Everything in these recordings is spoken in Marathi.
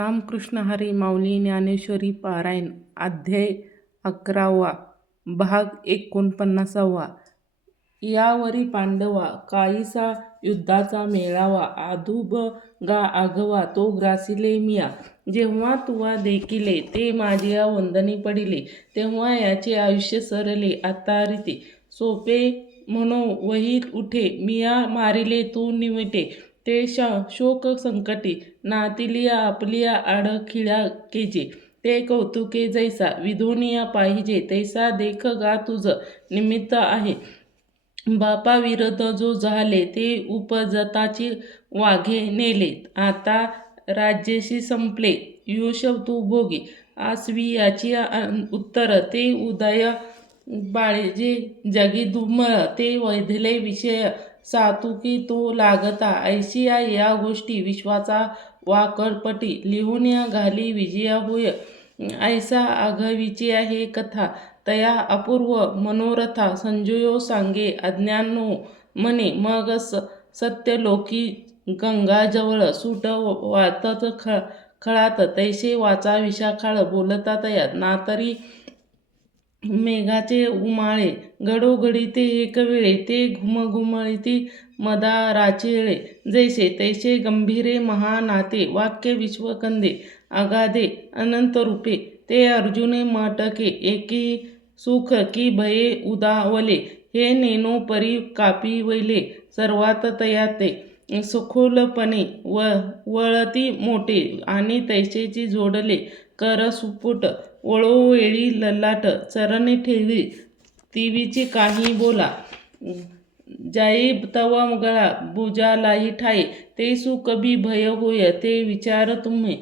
रामकृष्ण हरी माऊली ज्ञानेश्वरी पारायण अध्याय 11 भाग 49. यावरी पांडवा काहीसा युद्धाचा मेळावा आधुब गा आघवा तो ग्रासिले मिया. जेव्हा तुवा देखिले ते माझिया वंदनी पडिले. तेव्हा याचे आयुष्य सरले आता रीते. सोपे म्हणो वही उठे मिया मारिले तू निमिटे. ते शोक संकटी नातिलिया आपलिया आडखिळ्या केजे. ते कौतुके जैसा विधोनिया पाहिजे तैसा देख गा तुझ निमित्त आहे. बापा विरुद्ध जो झाले ते उपजताची वाघे नेले. आता राज्यशी संपले युष तू भोगी. आसवी याची उत्तर ते उदय बाळेजे जगी दुर्मळ. ते वैधले विषय सातुकी तो लागता. ऐशिया या गोष्टी विश्वाचा वाकळपटी लिहून घाली विजया होय. ऐसा आघवीची आहे कथा तया अपूर्व मनोरथा. संजयो सांगे अज्ञानो म्हणे मग सत्य लोकी. गंगाजवळ सूट वाटत खळात तैसे वाचा विशाखाळ बोलता तयात. नातरी मेघाचे उमाळे घडोघडी ते एकवेळे. ते घुमघुमळती मदाराचेळे जैसे तैसे गंभीरे महानाते. वाक्य विश्वकंदे अगाधे अनंत रूपे. ते अर्जुने मटके एकी सुख की भये उदावले. हे नेनो परी कापिवले सर्वात तयाते. सखोलपणे वळती मोठे आणि तैसेची जोडले कर सुपुट. वळोवेळी ललाट चरणी ठेवी तिवीची काही बोला. जाई तवा गळा भुजालाही ठाई. ते सुख बी भय होय ते विचार तुम्ही.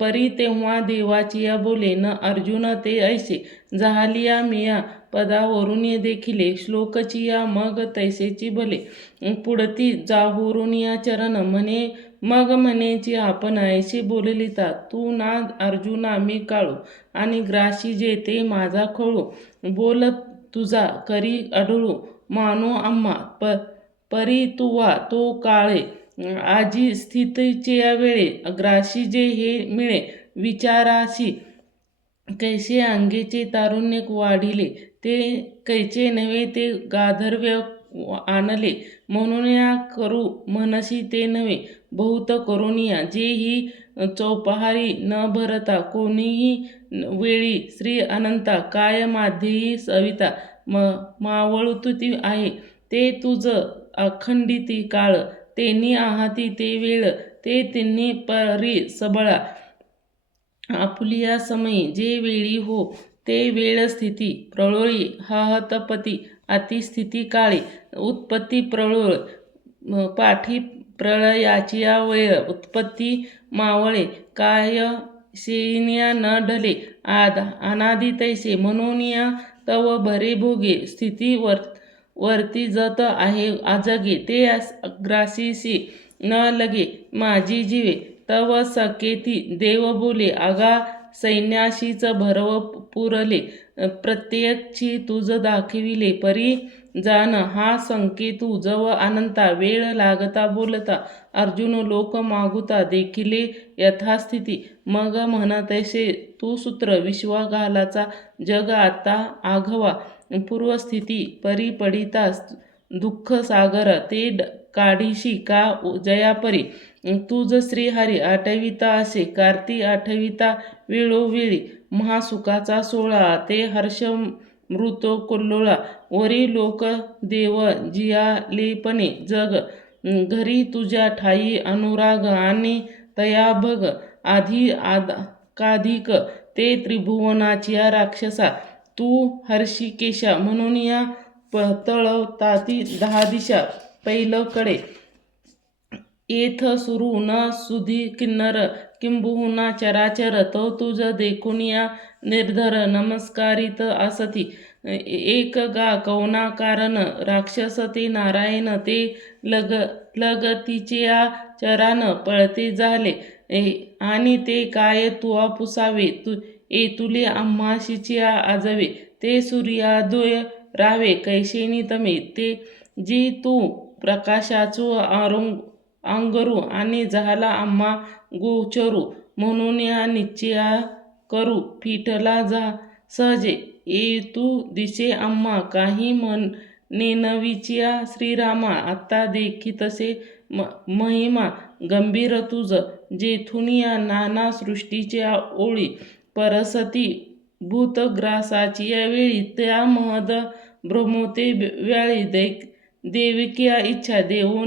परी तेव्हा देवाचिया बोले न अर्जुन ते ऐसे. झालिया मिया पदावरून देखिले श्लोकचिया मग तैसेची भले. पुढती जाहुरुनिया चरण म्हणे मग म्हणेची आपण ऐसे बोललिता. तू ना अर्जुना मी काळू आणि ग्रासीजे ते माझा खळू. बोल तुझा करी आढळू मानो आम्हा. परी तुवा तो काळे आजी स्थितीचे वेळे. ग्रासीजे हे मिळे विचारासी. कैसे अंगेचे तारुण्य वाढिले ते कैचे नव्हे ते गांधर्व्य आणले. म्हणून या करू म्हणसी ते नव्हे बहुत करुनिया. जे ही चौपहारी न भरता कोणीही वेळी श्री अनंता. काय माध्येही सविता मावळतुती आहे. ते तुझ अखंडिती काळ. तेनी आहाती ते वेळ ते तिन्ही परी सबळा. आपुलिया समयी जे वेळी हो ते वेळ स्थिती. प्रळोळी हहतपती अति स्थिती काळी. उत्पत्ती प्रळोळ पाठी प्रळयाचिया वेळ. उत्पत्ती मावळे काय शेनिया न ढले. अनादि तैसे म्हणूनिया तव भरे भोगे. स्थिती वर्ती जत आहे अजगे. ते ग्रासीसी न लगे माझी जीवे. तव सकेती देव बोले अगा सैन्याशीच भरव पुरले. प्रत्येकची तुझ दाखविले परी जान हा संकेतू. जव अनंता वेळ लागता बोलता. अर्जुन लोक मागुता देखिले यथास्थिती. मग म्हणतैसे तू सूत्र विश्वाघालाचा जग आता आघवा. पूर्वस्थिती परी पडिता दुःख सागर. ते काढीशी का जयापरी. तुझ श्रीहरी आठविता असे कार्ती आठविता वेळोवेळी. महासुखाचा सोळा ते हर्ष मृत कोल्लोळा. वरी लोक देव जियालेपणे जग. घरी तुझ्या ठाई अनुराग आणि तया भग. आधी काधिक ते त्रिभुवनाचिया राक्षसा. तू हर्षिकेशा म्हणून या तळताती 10 दिशा. पैलकडे येथ सुरू न सुधी किन्नर किंबहुना चराचर. तो तुझ देखून या निर्धर नमस्कारित असती. एक गा कौना कारण राक्षस ते नारायण. ते लगतीच्या चरान पळते झाले. आणि ते काय तुआ पुसावे एतुले आम्हाशीचिया आजवे. ते सूर्यादय रावे कैशेनी तमे. ते जी तू प्रकाशाचू अंगरू आणि झाला आम्हा गोचरू. म्हणून या निश्चया करू फिटला जा सहजे. ये तू दिसे आम्हा काही नेनविचिया श्रीरामा. आता देखीतसे महिमा गंभीर तुझ जेथून या नाना सृष्टीच्या ओळी परसती भूतग्रासाचिया वेळी. त्या महद ब्रह्मोते व्याळी देविकिया इच्छा देवो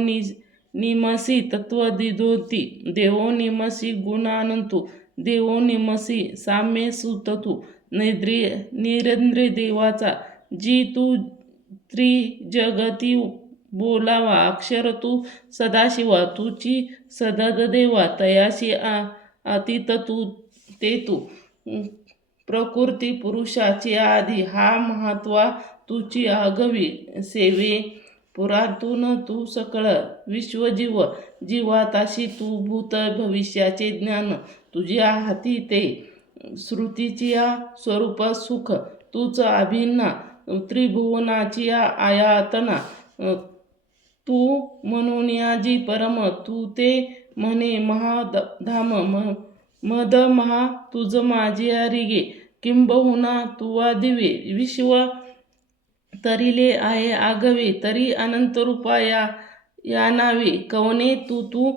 निमसी तत्वदिदोती. देवो निमसी गुणानंतु. देवो निमसी साम्य सुततु. निरेंद्र देवाचा जी तू त्रिजगती बोलावा अक्षर तू सदाशिवा. तुची सदद देवा तयाशी अतीत तू ते तू. प्रकृती पुरुषाची आधी हा महत्वा तुची आगवी सेवे. पुरातून तू सकळ विश्वजीव जीवाताशी तू भूत भविष्याचे ज्ञान तुझ्या हाती ते. श्रुतीची स्वरूप सुख तूच अभिन्ना. त्रिभुवनाची आयातना तू म्हणून या जी परम. तू ते म्हणे महाधाम मद महा तुझ माझी रिगे. किंबहुना तुवा दिवे विश्व तरिले आहे आगवे. तरी अनंत रूपा या नावे. कवने तू तू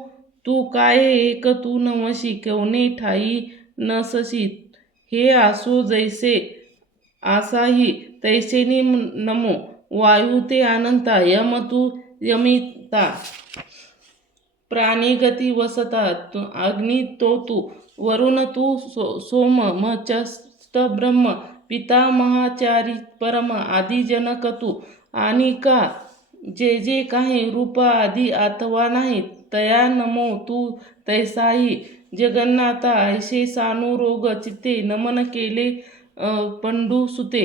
तू काय एक तू नवशी. कवने ठाई नसशी. हे आसो जैसे आसाही तैसे नमो. वायू ते अनंता यम तू यमिता. प्राणी गती वसता अग्नी तो तू. वरुण तू सोम मचस्त ब्रह्म. पितामहाचारी परम आदि जनक तू. आणि का जे काही रूप आदि अथवा नाही तया नमो. तू तैसाही जगन्नाथा ऐसे सानुरोग चित्ते. नमन केले पंडू सुते.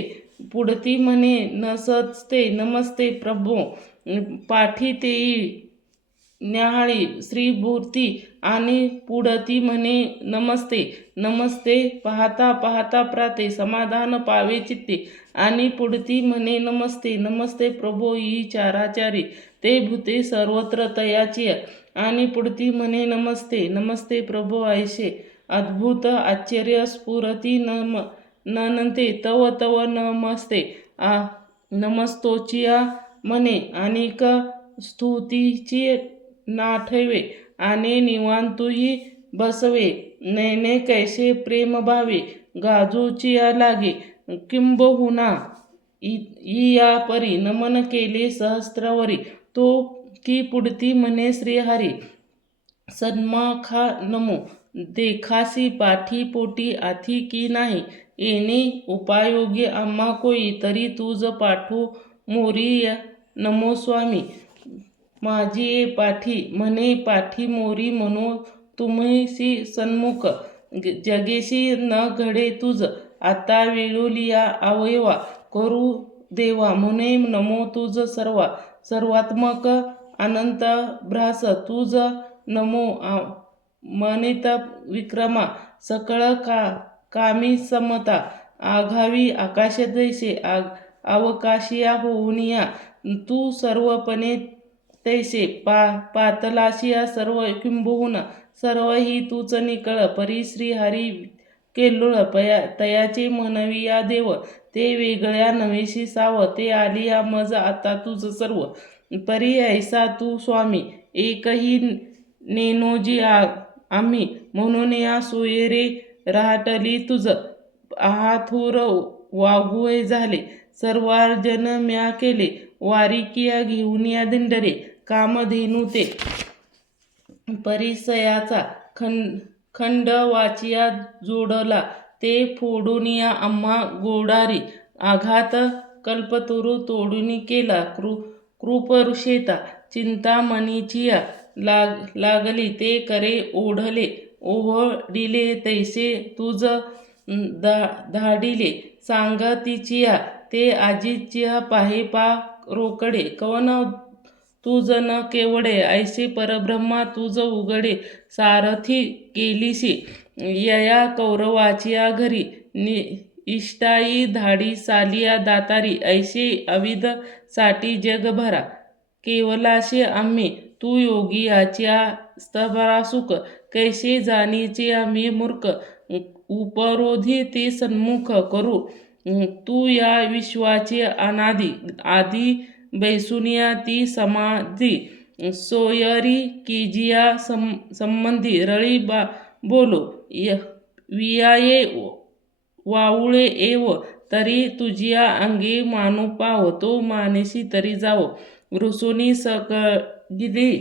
पुढती म्हणे नसते नमस्ते प्रभो. पाठी तेई न्याहाळी श्रीमूर्ती. आणि पुढती म्हणे नमस्ते नमस्ते. पाहता पाहता प्राते समाधान पावे चित्ते. आणि पुढती म्हणे नमस्ते नमस्ते प्रभो ई चाराचारी ते भूते सर्वत्र तयाची. आणि पुढती म्हणे नमस्ते नमस्ते प्रभो ऐसे अद्भुत आश्चर्य स्फुरती ननते तव तव नमस्ते. नमस्तोचिया म्हणे अनेक स्तुतीची नाठवे. आणि निवांतुही बसवे नयने कैसे प्रेम भावे. गाजोचिया लागे किंबहुना या परी. नमन केले सहस्त्रवरी तो की पुढती म्हणे श्रीहरी. सन्मुखा नमो. देखासी पाठी पोटी आथी की नाही. येणे उपायोगी आम्हा कोई. तरी तुझ पाठो मोरी नमो स्वामी. माझी ये पाठी म्हणे पाठी मोरी म्हणो तुम्हीसी सन्मुख. जगेशी न घडे तुझ आता वेळोलिया अवयवा. करू देवा म्हणे नमो तुझ सर्वा. सर्वात्मक अनंत भ्रास तुझ नमो. मनित विक्रमा सकळ कामी समता. आघावी आकाश जैसे अवकाशिया होऊनिया. तू सर्वपणे तैसे पातलाशिया सर्व. किंबहुना सर्व ही तूच निकळ. परी श्रीहरी केल्लोळ तयाचे म्हणविया देव. ते वेगळ्या नव्हेशी साव. ते आलिया मज आता तुझ सर्व. परी ऐसा तू स्वामी एकही नेनोजी आम्ही. म्हणून या सोयरे राहटली तुझ. आहाथूर वागुळे झाले सर्वार्जन म्या केले. वारिकिया घेऊन या दिंडरे कामधेनू ते. परिसयाचा खंड वाचिया जोडला ते फोडून या आम्हा गोडारी. आघात कल्पतरू तोडून केला कृपऋषेता. चिंतामणीचिया लागली ते करे ओढले. ओहडिले तैसे तुझ धाडिले. सांगतीचिया ते आजीचिया पाहे पा रोकडे. कवन तुझ न केवडे ऐसे परब्रह्मा तुझ उघडे. सारथी केलीशी यया कौरवाचिया घरी. इष्टाई धाडी सालिया दातारी. ऐसे अविध साठी जगभरा. केवलाशी आम्ही तू योगी याच्या स्तभरासुख कैसे जाणीचे आम्ही मूर्ख उपरोधी ते सन्मुख करू तू या विश्वाचे अनादि आधी बैसुनिया ती समाधी सोयरी कीजिया संबंधी रळी बोलो वियाये वावळे एव तरी तुझिया अंगे मानू पाव तो मानेशी तरी जावो रुसुनी सकळिली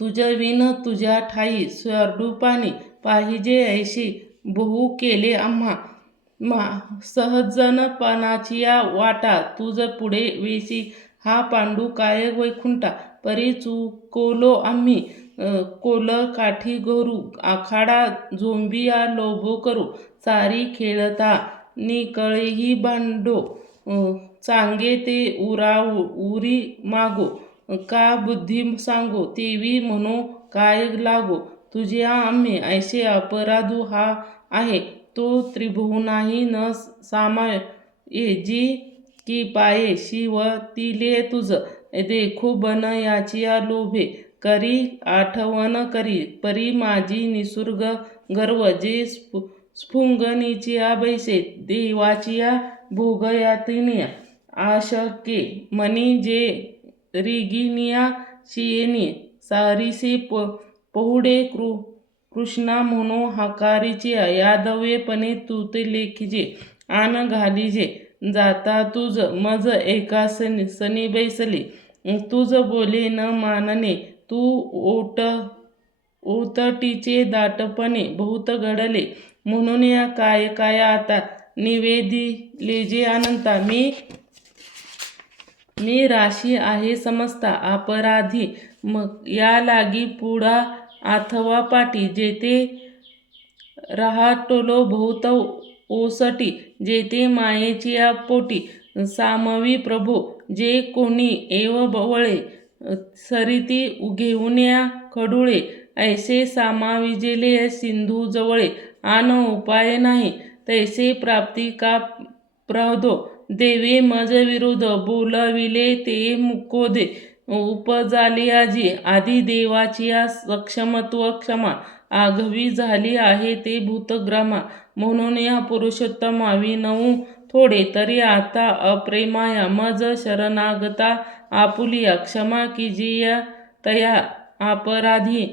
तुझ विन तुझ्या ठाई स्वरूपाने पाहिजे ऐशी बहु केले आम्हा सहजनपणाचिया वाटा तुझ पुढे वेशी हा पांडू काय वैकुंठा परी चुकोलो आम्ही कोल काठी गरू आखाडा झोंबिया लोभो करू सारी खेळता निकळेही भांडो चांगे ते उरी मागो का बुद्धी सांगो तेवी म्हणो काय लागो तुझ्या आम्ही ऐसे अपराधू हा आहे तो त्रिभुवनाही न सामाये जी की पाये शिव तिले तुझ देखो बन याचिया लोभे करी आठवण करी परी माझी निसर्ग गर्व जे स्फुंगनीचिया बैसे देवाचिया भोगयातिनिया आशके मनी जे रिगिनिया शियेनी सारीसे पहुडे कृष्णा म्हणो हाकारीचिया यादवेपणे तू ते लेखिजे आन घालिजे जाता तुझ मज एका सनी बैसली तुझ बोले न मानणे तू ओतटीचे दाटपणे बहुत घडले म्हणून या काय आता निवेदिलेजे अनंता मी राशी आहे समजता अपराधी मग या लागी पुढा अथवा पाठी जेथे रहाटलो बहुत ओसटी जेथे मायेच्या पोटी सामवी प्रभो जे कोणी एव बवळे सरिती घेऊन या खडुळे ऐसे सामाविजेले सिंधू जवळे आन उपाय नाही तैसे प्राप्ती का प्रदो देवे मज विरोध बोलविले ते मुकोदे उपजाले आधी देवाचिया सक्षमत्व क्षमा आघवी झाली आहे ते भूतग्रामा म्हणून या पुरुषोत्तमा विनवू थोडे तरी आता अप्रेमाया मज शरणागता आपुलिया क्षमा कीजिया तया अपराधी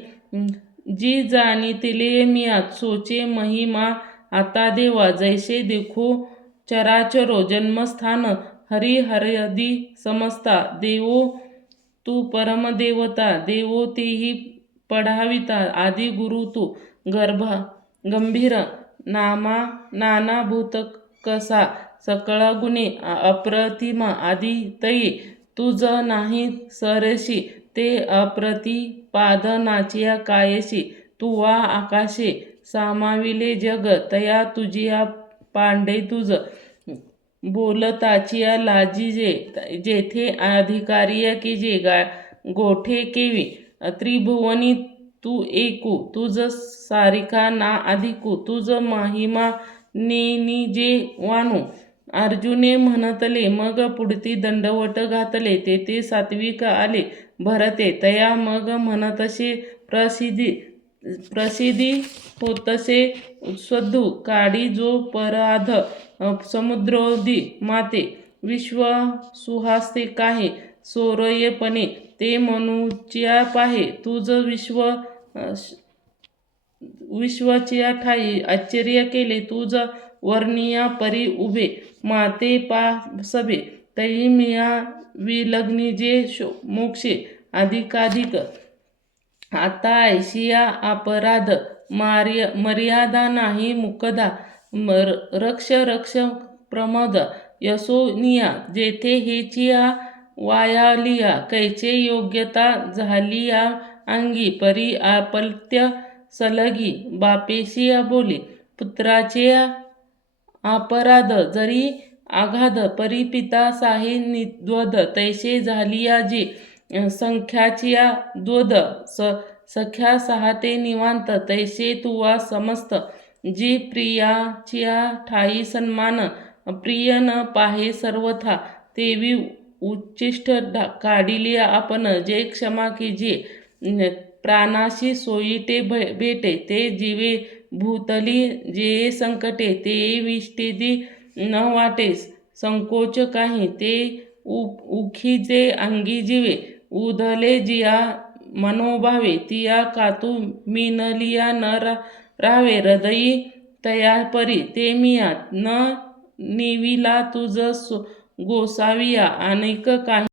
जी जाणीतले मिया सोचे महिमा आता देवा जैसे देखो चराचरो जन्मस्थान हरी हरदी समजता देवो तू परमदेवता देवो तेही पढाविता आदि गुरु तू गंभीर नाना भूत कसा सकळ गुणे अप्रतिमा आदि तये तुझ नाही सरशी ते अप्रतिपादनाचिया कायशी तू वा आकाशे सामाविले जग तया तुझिया पांडे तुझ बोलताचिया लाजीजे जेथे अधिकारिय कीजे गोठे केवी त्रिभुवनी तू एकू तुझ सारिका ना अधिकू तुझ महिमा नेनिजे वानू अर्जुने म्हणतले मग पुढती दंडवट घातले तेथे सात्विक आले भरते तया मग म्हणतसे प्रसिद्धी होतसे स्वधू काढी जो पराध समुद्रोदी माते विश्व सुहास्ते काहे सोरयेपणे ते मनुच्या पाहे तुझ विश्वच्या ठाई आश्चर्य केले तुझ वर्णिया परी उभे माते पा सभे तई मिया विलग्निजे मोक्षे अधिकाधिक आता ऐशिया अपराध मर्यादा नाही मुकदा रक्ष प्रमोद यशोनिया जेथे हेचिया वायालिया कैचे योग्यता झालिया अंगी परी अपत्य सलगी बापेशिया बोले पुत्राचे अपराध जरी आघात परी पिता साहे निद्वद तैसे झालिया जे संख्याचिया द्वद सख्या सहाते निवांत तैसे तुवा समस्त जी प्रियाचिया ठाई सन्मान प्रिय न पाहे सर्वथा तेवी उच्चिष्ट काढिली आपण, जे क्षमा कीजिए प्राणाशी सोयीटे भेटे, ते जीवे भूतली जे संकटे, ते विष्टिदी न वाटे संकोच काही, ते उखीजे अंगी जीवे उधले जिया मनोभावे, तिया कातू मिनलिया न राहावे हृदयी तया परी, ते मिया न निविला तुझ गोसाविया अनेक काही.